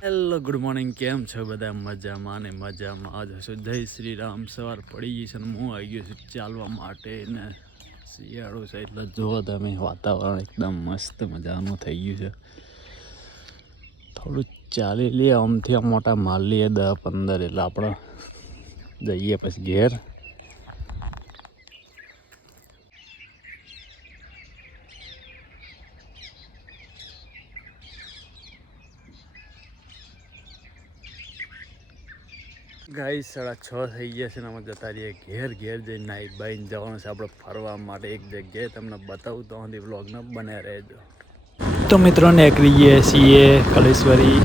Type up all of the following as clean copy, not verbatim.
Hello good morning, કેમ છો બધા? મજામાં ને મજામાં. આજ હશું જય શ્રી રામ. સવાર પડી ગઈ છે ને હું આવી ગયો છું ચાલવા માટે ને શિયાળો છે એટલે જુઓ તમે, વાતાવરણ એકદમ મસ્ત મજાનું થઈ ગયું છે. થોડું ચાલી લઈએ આમથી આમ મોટા માલ લઈએ 10-15 એટલે આપણે જઈએ પછી ઘેર. ગાઈ 6:30 થઈ ગયા છે ને અમે જતા રહીએ ઘેર જઈને નાઈ બાઈને જવાનું છે આપણે ફરવા માટે એક જગ્યાએ. તમને બતાવું તો સુધી વ્લોગને બને રહેજો. તો મિત્રો નીકળીએ છીએ કલેશ્વરી.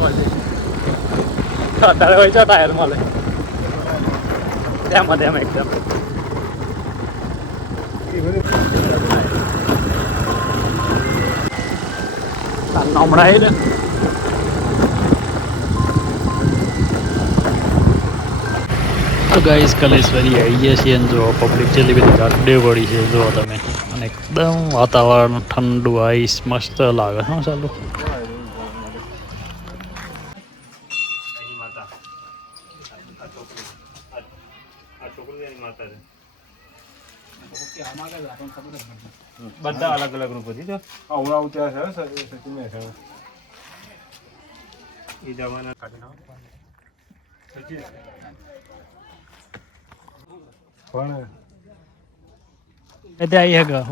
અત્યારે હોય છે ટાયર મળે તેમ એકદમ હમણાં ને તો ગાઈસ કલેશ્વરી આવી ગયા છીએ અને જો પબ્લિક જેટલી બધી ગાડી પડી છે જો તમે, અને એકદમ વાતાવરણ ઠંડુ આઈસ મસ્ત લાગે. હા ચાલુ બધા અલગ અલગ રૂપ હતી.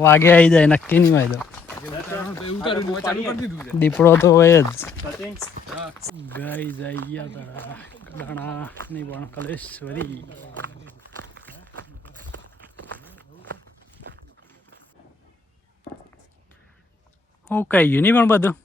વાગે આવી જાય નક્કી નહીં હોય તો દીપડો તો હોય જ. ગાઈ જાય ગયા હતા કડાણા નહીં પણ કલેશ્વરી. હું કઈ ગયું નહીં પણ બધું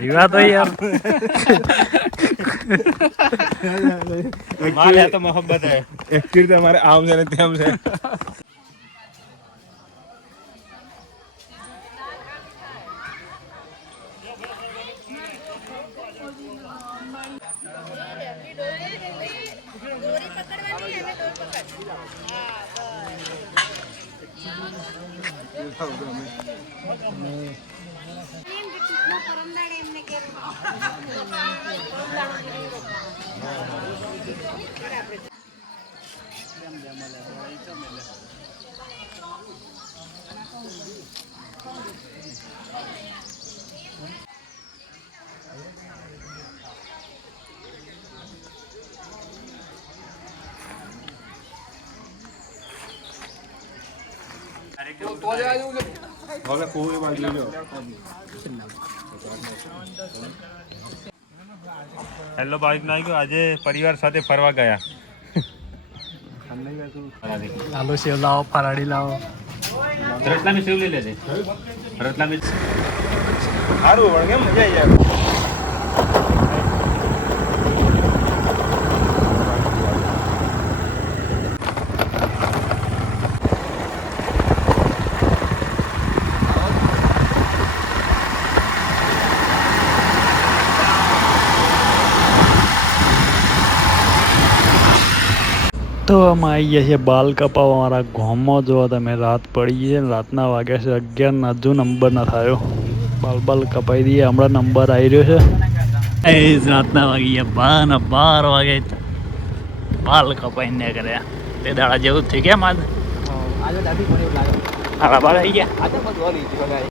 રીવા તો યાર तो मोहब्बत है एक्चुअली हमारे आम से हम से હેલો બાઈક નાઈ ગયો આજે પરિવાર સાથે ફરવા ગયા. આલુ સેવ લાવો, ફરાળી લાવો. રતલા મે સેવ લઈ લેજે. રતલા મે સારું પણ કેમ મજા આવી જાય. તો અમે આવી ગયા છીએ બાલ કપાવવા મારા ગામમાં. જો તમે, રાત પડી છે, રાતના વાગ્યા છે 11 હજુ નંબર ના થયો. બાલ કપાઈ દઈએ, હમણાં નંબર આવી રહ્યો છે. રાતના વાગી ગયા 12 વાગે બાલ કપાઈ ને કર્યા. તે દાડા જેવું જ થઈ ગયા. આજ બાળ આવી ગયા.